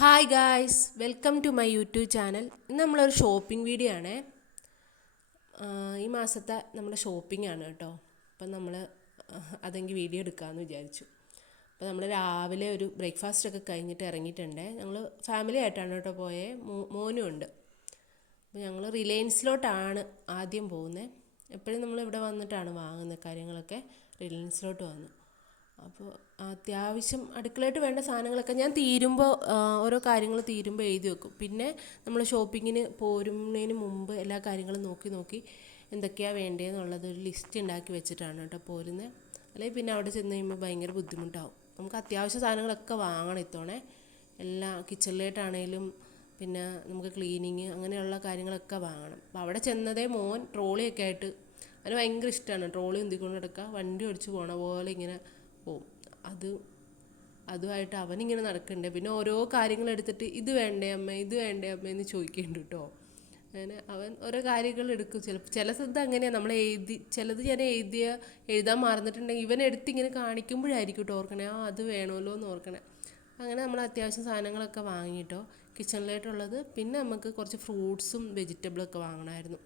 Hi guys welcome to my YouTube channel ഇന്ന് നമ്മളൊരു shopping video ആണ്. ഈ മാസത്തെ നമ്മുടെ ഷോപ്പിംഗ് ആണ് കേട്ടോ. അപ്പം നമ്മൾ അതെങ്കിൽ വീഡിയോ എടുക്കാമെന്ന് വിചാരിച്ചു. അപ്പോൾ നമ്മൾ രാവിലെ ഒരു ബ്രേക്ക്ഫാസ്റ്റ് ഒക്കെ കഴിഞ്ഞിട്ട് ഇറങ്ങിയിട്ടുണ്ട്. ഞങ്ങൾ ഫാമിലി ആയിട്ടാണ് കേട്ടോ പോയേ. മോനും ഉണ്ട്. അപ്പോൾ ഞങ്ങൾ റിലയൻസിലോട്ടാണ് ആദ്യം പോകുന്നത് എപ്പോഴും നമ്മൾ ഇവിടെ വന്നിട്ടാണ് വാങ്ങുന്ന കാര്യങ്ങളൊക്കെ. റിലയൻസിലോട്ട് വന്നു. അപ്പോൾ അത്യാവശ്യം അടുക്കളയായിട്ട് വേണ്ട സാധനങ്ങളൊക്കെ ഞാൻ തീരുമ്പോൾ ഓരോ കാര്യങ്ങൾ തീരുമ്പോൾ എഴുതി വെക്കും. പിന്നെ നമ്മൾ ഷോപ്പിങ്ങിന് പോരുന്നതിന് മുമ്പ് എല്ലാ കാര്യങ്ങളും നോക്കി നോക്കി എന്തൊക്കെയാണ് വേണ്ടതെന്നുള്ളത് ഒരു ലിസ്റ്റ് ഉണ്ടാക്കി വെച്ചിട്ടാണ് കേട്ടോ പോരുന്നത് അല്ലെങ്കിൽ പിന്നെ അവിടെ ചെന്ന് കഴിയുമ്പോൾ ഭയങ്കര ബുദ്ധിമുട്ടാവും. നമുക്ക് അത്യാവശ്യ സാധനങ്ങളൊക്കെ വാങ്ങണം ഇത്തവണ. എല്ലാ കിച്ചണിലേട്ടാണേലും പിന്നെ നമുക്ക് ക്ലീനിങ് അങ്ങനെയുള്ള കാര്യങ്ങളൊക്കെ വാങ്ങണം. അപ്പോൾ അവിടെ ചെന്നതേ മോൻ ട്രോളിയൊക്കെ ആയിട്ട് അവന് ഭയങ്കര ഇഷ്ടമാണ് ട്രോളി എന്തിക്കൊണ്ട് നടക്കുക വണ്ടി ഓടിച്ച് പോണ പോലെ ഇങ്ങനെ പോവും അത് അതുമായിട്ട് അവനിങ്ങനെ നടക്കണ്ടേ? പിന്നെ ഓരോ കാര്യങ്ങൾ എടുത്തിട്ട് ഇത് വേണ്ടേ അമ്മ ഇത് വേണ്ടേ അമ്മ എന്ന് ചോദിക്കുന്നുണ്ട് കേട്ടോ അങ്ങനെ അവൻ ഓരോ കാര്യങ്ങൾ എടുക്കും. ചില ചില സ്ഥലത്ത് അങ്ങനെയാണ് നമ്മൾ എഴുതി ചിലത് ഞാൻ എഴുതിയ എഴുതാൻ മറന്നിട്ടുണ്ടെങ്കിൽ ഇവൻ എടുത്തിങ്ങനെ കാണിക്കുമ്പോഴായിരിക്കും കേട്ടോ ഓർക്കണേ. ആ അത് വേണമല്ലോ എന്ന് ഓർക്കണേ. അങ്ങനെ നമ്മൾ അത്യാവശ്യം സാധനങ്ങളൊക്കെ വാങ്ങിയിട്ടോ കിച്ചണിലായിട്ടുള്ളത്. പിന്നെ നമുക്ക് കുറച്ച് ഫ്രൂട്ട്സും വെജിറ്റബിളൊക്കെ വാങ്ങണമായിരുന്നു.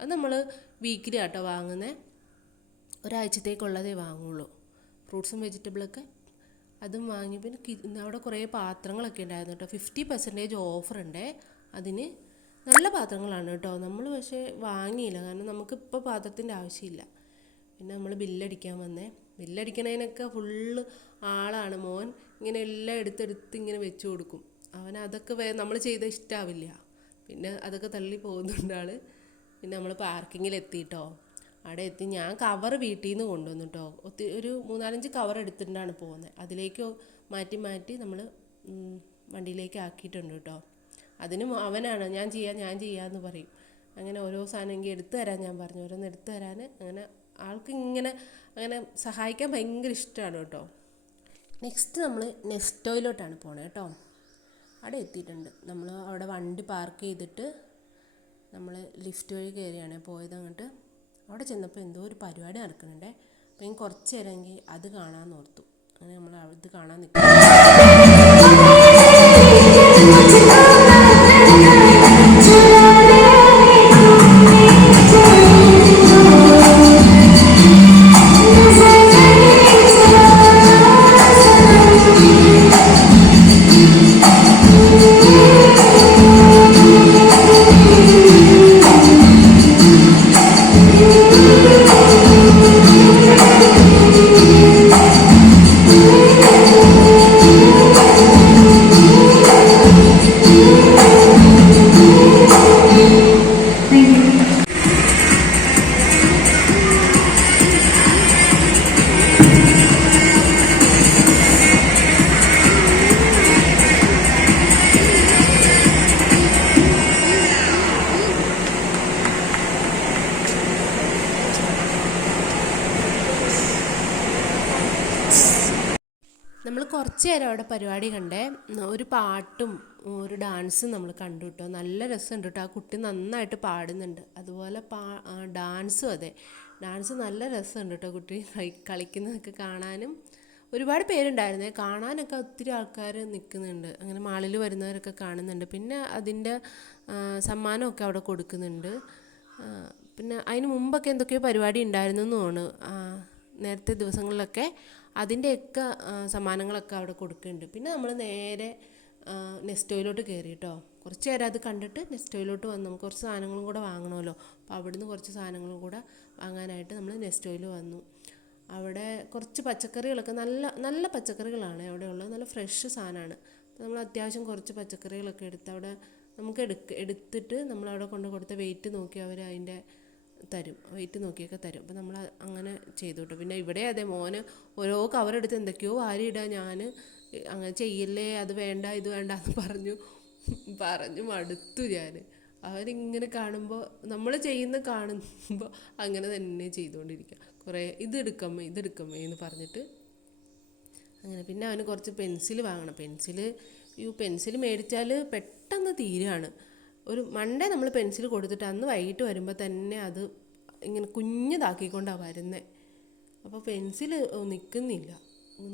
അത് നമ്മൾ വീക്കിലി ആട്ടോ വാങ്ങുന്നത് ഒരാഴ്ചത്തേക്കുള്ളതേ വാങ്ങുള്ളൂ. ഫ്രൂട്ട്സും വെജിറ്റബിളൊക്കെ അതും വാങ്ങി. പിന്നെ അവിടെ കുറേ പാത്രങ്ങളൊക്കെ ഉണ്ടായിരുന്നു കേട്ടോ. ഫിഫ്റ്റി പെർസെന്റേജ് ഓഫറുണ്ടേ. അതിന് നല്ല പാത്രങ്ങളാണ് കേട്ടോ. നമ്മൾ പക്ഷേ വാങ്ങിയില്ല. കാരണം നമുക്കിപ്പോൾ പാത്രത്തിന്റെ ആവശ്യമില്ല. പിന്നെ നമ്മൾ ബില്ലടിക്കാൻ വന്നേ. ബില്ലടിക്കണതിനൊക്കെ ഫുള്ള് ആളാണ് മോൻ. ഇങ്ങനെ എല്ലാം എടുത്തെടുത്ത് ഇങ്ങനെ വെച്ച് കൊടുക്കും. അവൻ അതൊക്കെ വേ നമ്മൾ ചെയ്ത ഇഷ്ടാവില്ല. പിന്നെ അതൊക്കെ തള്ളി പോകുന്നുണ്ട് പിന്നെ നമ്മൾ പാർക്കിങ്ങിൽ എത്തിയിട്ടോ അവിടെ എത്തി. ഞാൻ കവർ വീട്ടിൽ നിന്ന് കൊണ്ടുവന്നു കേട്ടോ ഒത്തിരി ഒരു മൂന്നാലഞ്ച് കവർ എടുത്തിട്ടാണ് പോകുന്നത് അതിലേക്ക് മാറ്റി മാറ്റി നമ്മൾ വണ്ടിയിലേക്ക് ആക്കിയിട്ടുണ്ട് കേട്ടോ അതിനും അവനാണ് ഞാൻ ചെയ്യാം ഞാൻ ചെയ്യാമെന്ന് പറയും. അങ്ങനെ ഓരോ സാധനം എങ്കിൽ എടുത്തു തരാൻ ഞാൻ പറഞ്ഞു. ഓരോന്ന് എടുത്തു തരാൻ അങ്ങനെ ആൾക്ക് ഇങ്ങനെ അങ്ങനെ സഹായിക്കാൻ ഭയങ്കര ഇഷ്ടമാണ് കേട്ടോ നെക്സ്റ്റ് നമ്മൾ നെസ്റ്റോയിലോട്ടാണ് പോണത് കേട്ടോ അവിടെ എത്തിയിട്ടുണ്ട്. നമ്മൾ അവിടെ വണ്ടി പാർക്ക് ചെയ്തിട്ട് നമ്മൾ ലിഫ്റ്റ് വഴി കയറിയാണ് പോയത് അങ്ങോട്ട്. അവിടെ ചെന്നപ്പോൾ എന്തോ ഒരു പരിപാടി നടക്കുന്നുണ്ടേ. അപ്പം ഞാൻ കുറച്ച് നേരമെങ്കിൽ അത് കാണാൻ ഓർത്തു. അങ്ങനെ നമ്മൾ അത് കാണാൻ നിൽക്കും നമ്മൾ കുറച്ച് നേരം അവിടെ പരിപാടി കണ്ടേ. ഒരു പാട്ടും ഒരു ഡാൻസും നമ്മൾ കണ്ടു കേട്ടോ നല്ല രസമുണ്ട് കേട്ടോ ആ കുട്ടി നന്നായിട്ട് പാടുന്നുണ്ട്. അതുപോലെ പാ ഡാൻസും അതെ. ഡാൻസ് നല്ല രസമുണ്ട് കേട്ടോ. കുട്ടി കളി കളിക്കുന്നതൊക്കെ കാണാനും. ഒരുപാട് പേരുണ്ടായിരുന്നേ. കാണാനൊക്കെ ഒത്തിരി ആൾക്കാർ നിൽക്കുന്നുണ്ട് അങ്ങനെ മാളിൽ വരുന്നവരൊക്കെ കാണുന്നുണ്ട്. പിന്നെ അതിന്റെ സമ്മാനമൊക്കെ അവിടെ കൊടുക്കുന്നുണ്ട്. പിന്നെ അതിന് മുമ്പൊക്കെ എന്തൊക്കെയോ പരിപാടി ഉണ്ടായിരുന്നു എന്ന് തോന്നുന്നു നേരത്തെ ദിവസങ്ങളിലൊക്കെ അതിന്റെയൊക്കെ സമ്മാനങ്ങളൊക്കെ അവിടെ കൊടുക്കുന്നുണ്ട്. പിന്നെ നമ്മൾ നേരെ നെസ്റ്റോയിലോട്ട് കയറി കേട്ടോ കുറച്ച് നേരം അത് കണ്ടിട്ട് നെസ്റ്റോയിലോട്ട് വന്നു നമുക്ക് കുറച്ച് സാധനങ്ങളും കൂടെ വാങ്ങണമല്ലോ. അപ്പോൾ അവിടുന്ന് കുറച്ച് സാധനങ്ങളും കൂടെ വാങ്ങാനായിട്ട് നമ്മൾ നെസ്റ്റോയിൽ വന്നു. അവിടെ കുറച്ച് പച്ചക്കറികളൊക്കെ നല്ല നല്ല പച്ചക്കറികളാണ് അവിടെ ഉള്ളത്. നല്ല ഫ്രഷ് സാധനമാണ്. നമ്മൾ അത്യാവശ്യം കുറച്ച് പച്ചക്കറികളൊക്കെ എടുത്ത് അവിടെ നമുക്ക് എടുക്ക എടുത്തിട്ട് നമ്മളവിടെ കൊണ്ട് കൊടുത്ത വെയിറ്റ് നോക്കി അവർ അതിന്റെ തരും വെയിറ്റ് നോക്കിയൊക്കെ തരും. അപ്പം നമ്മൾ അങ്ങനെ ചെയ്തു കേട്ടോ പിന്നെ ഇവിടെ അതെ മോന് ഓരോ കവറെടുത്ത് എന്തൊക്കെയോ വാരി ഇടാൻ ഞാൻ അങ്ങനെ ചെയ്യല്ലേ അത് വേണ്ട ഇത് വേണ്ട എന്ന് പറഞ്ഞു പറഞ്ഞു മടുത്തു ഞാൻ അവരിങ്ങനെ കാണുമ്പോൾ നമ്മൾ ചെയ്യുന്ന കാണുമ്പോൾ അങ്ങനെ തന്നെ ചെയ്തുകൊണ്ടിരിക്കുക കുറേ ഇതെടുക്കമ്മേ ഇതെടുക്കമ്മേ എന്ന് പറഞ്ഞിട്ട് അങ്ങനെ. പിന്നെ അവന് കുറച്ച് പെൻസിൽ വാങ്ങണം. പെൻസിൽ ഈ പെൻസിൽ മേടിച്ചാൽ പെട്ടെന്ന് തീരുകയാണ് ഒരു മൺഡേ നമ്മൾ പെൻസിൽ കൊടുത്തിട്ട് അന്ന് വൈകിട്ട് വരുമ്പോൾ തന്നെ അത് ഇങ്ങനെ കുഞ്ഞതാക്കിക്കൊണ്ടാണ് വരുന്നത് അപ്പോൾ പെൻസിൽ നിൽക്കുന്നില്ല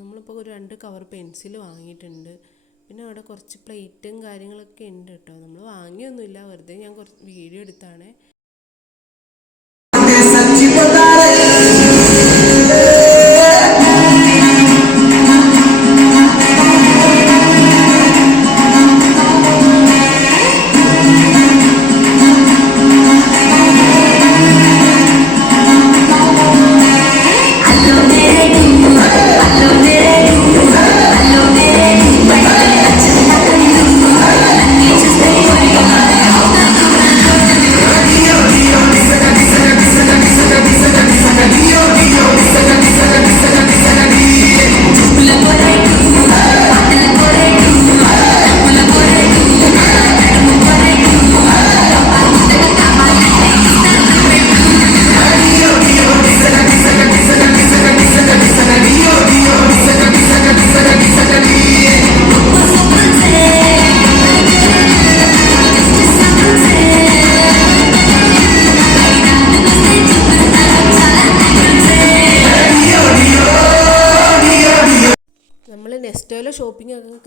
നമ്മളിപ്പോൾ ഒരു രണ്ട് കവർ പെൻസിൽ വാങ്ങിയിട്ടുണ്ട്. പിന്നെ അവിടെ കുറച്ച് പ്ലേറ്റും കാര്യങ്ങളൊക്കെ ഉണ്ട് കേട്ടോ. നമ്മൾ വാങ്ങിയൊന്നുമില്ല. വെറുതെ ഞാൻ കുറച്ച് വീഡിയോ എടുത്താണ്.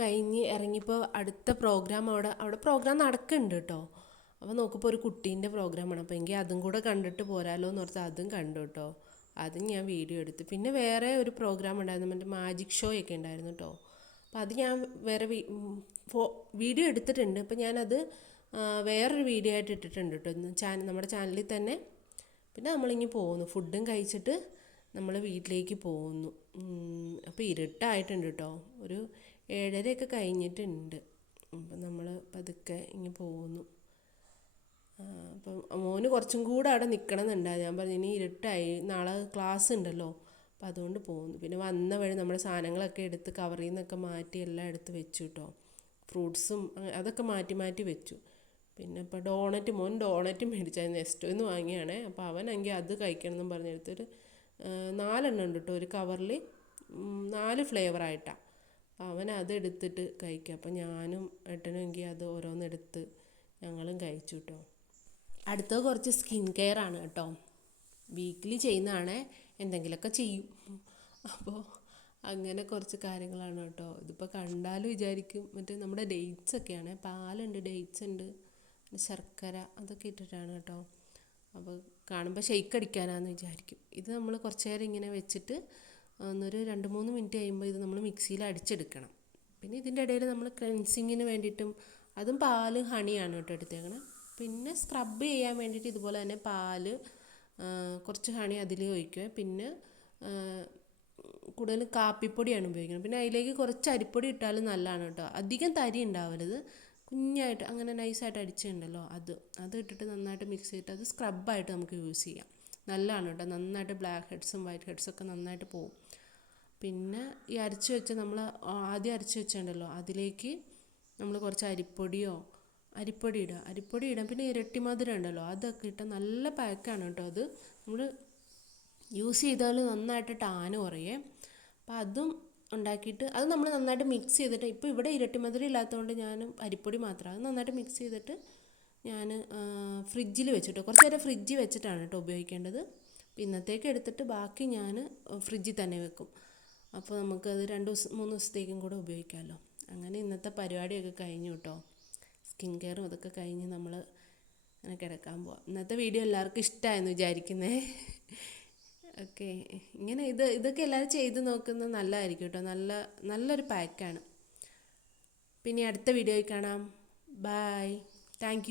കഴിഞ്ഞ് ഇറങ്ങിയപ്പോൾ അടുത്ത പ്രോഗ്രാം അവിടെ അവിടെ പ്രോഗ്രാം നടക്കുന്നുണ്ട് കേട്ടോ അപ്പോൾ നോക്കുമ്പോൾ ഒരു കുട്ടീന്റെ പ്രോഗ്രാമാണ് അപ്പോൾ എങ്കിൽ അതും കൂടെ കണ്ടിട്ട് പോരാലോ എന്ന് ഓർത്ത് അതും കണ്ടു കേട്ടോ അതും ഞാൻ വീഡിയോ എടുത്തു. പിന്നെ വേറെ ഒരു പ്രോഗ്രാം ഉണ്ടായിരുന്നു മറ്റേ മാജിക് ഷോ ഒക്കെ ഉണ്ടായിരുന്നു കേട്ടോ അപ്പോൾ അത് ഞാൻ വേറെ വീഡിയോ എടുത്തിട്ടുണ്ട്. അപ്പോൾ ഞാനത് വേറൊരു വീഡിയോ ആയിട്ട് ഇട്ടിട്ടുണ്ട് കേട്ടോ ചാനൽ നമ്മുടെ ചാനലിൽ തന്നെ. പിന്നെ നമ്മളിങ്ങി പോകുന്നു. ഫുഡും കഴിച്ചിട്ട് നമ്മൾ വീട്ടിലേക്ക് പോകുന്നു. അപ്പോൾ ഇരുട്ടായിട്ടുണ്ട് കേട്ടോ ഒരു ഏഴരയൊക്കെ കഴിഞ്ഞിട്ടുണ്ട്. അപ്പം നമ്മൾ പതുക്കെ ഇങ്ങനെ പോകുന്നു. അപ്പം മോന് കുറച്ചും കൂടെ അവിടെ നിൽക്കണം എന്നുണ്ടായി ഞാൻ പറഞ്ഞു ഇനി ഇരുട്ടായി നാളെ ക്ലാസ് ഉണ്ടല്ലോ. അപ്പം അതുകൊണ്ട് പോകുന്നു. പിന്നെ വന്ന വഴി നമ്മുടെ സാധനങ്ങളൊക്കെ എടുത്ത് കവറിൽ നിന്നൊക്കെ മാറ്റി എല്ലാം എടുത്ത് വെച്ചു കേട്ടോ ഫ്രൂട്ട്സും അതൊക്കെ മാറ്റി മാറ്റി വെച്ചു. പിന്നെ ഇപ്പോൾ ഡോണറ്റ് മോൻ ഡോണറ്റ് മേടിച്ചാൽ നെസ്റ്റോയിൽ നിന്ന് വാങ്ങിയാണേ അപ്പോൾ അവനെങ്കിൽ അത് കഴിക്കണം എന്നും പറഞ്ഞെടുത്തൊരു നാലെണ്ണം ഉണ്ട് കേട്ടോ ഒരു കവറിൽ നാല് ഫ്ലേവറായിട്ടാണ് അവൻ അതെടുത്തിട്ട് കഴിക്കുക അപ്പോൾ ഞാനും ഏട്ടനും എങ്കിൽ അത് ഓരോന്നെടുത്ത് ഞങ്ങളും കഴിച്ചു കേട്ടോ അടുത്തത് കുറച്ച് സ്കിൻ കെയർ ആണ് കേട്ടോ. വീക്കിലി ചെയ്യുന്നതാണ് എന്തെങ്കിലുമൊക്കെ ചെയ്യും. അപ്പോൾ അങ്ങനെ കുറച്ച് കാര്യങ്ങളാണ് കേട്ടോ. ഇതിപ്പോൾ കണ്ടാലും വിചാരിക്കും. മറ്റേ നമ്മുടെ ഡേറ്റ്സ് ഒക്കെയാണ്. പാലുണ്ട് ഡേറ്റ്സ് ഉണ്ട്. ശർക്കര അതൊക്കെ ഇട്ടിട്ടാണ് കേട്ടോ. അപ്പോൾ കാണുമ്പോൾ ഷെയ്ക്ക് അടിക്കാനാന്ന് വിചാരിക്കും. ഇത് നമ്മൾ കുറച്ച് നേരം ഇങ്ങനെ വെച്ചിട്ട് ഒന്നൊരു രണ്ട് മൂന്ന് മിനിറ്റ് കഴിയുമ്പോൾ ഇത് നമ്മൾ മിക്സിയിൽ അടിച്ചെടുക്കണം. പിന്നെ ഇതിന്റെ ഇടയിൽ നമ്മൾ ക്ലെൻസിങ്ങിന് വേണ്ടിയിട്ടും അതും പാൽ ഹണിയാണ് കേട്ടോ എടുത്തേക്കണം. പിന്നെ സ്ക്രബ് ചെയ്യാൻ വേണ്ടിയിട്ട് ഇതുപോലെ തന്നെ പാൽ കുറച്ച് ഹണി അതിൽ ഒഴിക്കുക. പിന്നെ കൂടുതൽ കാപ്പിപ്പൊടിയാണ് ഉപയോഗിക്കുന്നത്. പിന്നെ അതിലേക്ക് കുറച്ച് അരിപ്പൊടി ഇട്ടാലും നല്ലതാണ് കേട്ടോ. അധികം തരി ഉണ്ടാവരുത്. കുഞ്ഞായിട്ട് അങ്ങനെ നൈസായിട്ട് അടിച്ചിട്ടുണ്ടല്ലോ അത്. അത് ഇട്ടിട്ട് നന്നായിട്ട് മിക്സ് ചെയ്തിട്ട് അത് സ്ക്രബായിട്ട് നമുക്ക് യൂസ് ചെയ്യാം. നല്ലതാണ് കേട്ടോ. നന്നായിട്ട് ബ്ലാക്ക് ഹെഡ്സും വൈറ്റ് ഹെഡ്സും ഒക്കെ നന്നായിട്ട് പോകും പിന്നെ ഈ അരച്ച് വെച്ച നമ്മൾ ആദ്യം അരച്ച് വെച്ചുണ്ടല്ലോ. അതിലേക്ക് നമ്മൾ കുറച്ച് അരിപ്പൊടിയോ അരിപ്പൊടി ഇടുക. അരിപ്പൊടി ഇടാം പിന്നെ ഇരട്ടി മധുരം ഉണ്ടല്ലോ. അതൊക്കെ ഇട്ട നല്ല പാക്കാണ് കേട്ടോ അത്. നമ്മൾ യൂസ് ചെയ്താൽ നന്നായിട്ട് ടാന് കുറയേ. അപ്പം അതും ഉണ്ടാക്കിയിട്ട് അത് നമ്മൾ നന്നായിട്ട് മിക്സ് ചെയ്തിട്ട് ഇപ്പോൾ ഇവിടെ ഇരട്ടി മധുരം ഇല്ലാത്തതുകൊണ്ട് ഞാൻ അരിപ്പൊടി മാത്രം. അത് നന്നായിട്ട് മിക്സ് ചെയ്തിട്ട് ഞാൻ ഫ്രിഡ്ജിൽ വെച്ചിട്ട്. കുറച്ച് നേരം ഫ്രിഡ്ജിൽ വെച്ചിട്ടാണ് കേട്ടോ ഉപയോഗിക്കേണ്ടത്. ഇന്നത്തേക്ക് എടുത്തിട്ട് ബാക്കി ഞാൻ ഫ്രിഡ്ജിൽ തന്നെ വെക്കും. അപ്പോൾ നമുക്കത് രണ്ട് ദിവസം മൂന്ന് ദിവസത്തേക്കും കൂടെ ഉപയോഗിക്കാമല്ലോ അങ്ങനെ ഇന്നത്തെ പരിപാടിയൊക്കെ കഴിഞ്ഞു കേട്ടോ സ്കിൻ കെയറും അതൊക്കെ കഴിഞ്ഞ് നമ്മൾ അങ്ങനെ കിടക്കാൻ പോവാം. ഇന്നത്തെ വീഡിയോ എല്ലാവർക്കും ഇഷ്ടമായെന്ന് വിചാരിക്കുന്നേ. ഓക്കെ. ഇങ്ങനെ ഇത് ഇതൊക്കെ എല്ലാവരും ചെയ്ത് നോക്കുന്നത് നല്ലതായിരിക്കും കേട്ടോ നല്ല നല്ലൊരു പാക്കാണ്. പിന്നെ അടുത്ത വീഡിയോയിൽ കാണാം. Bye thank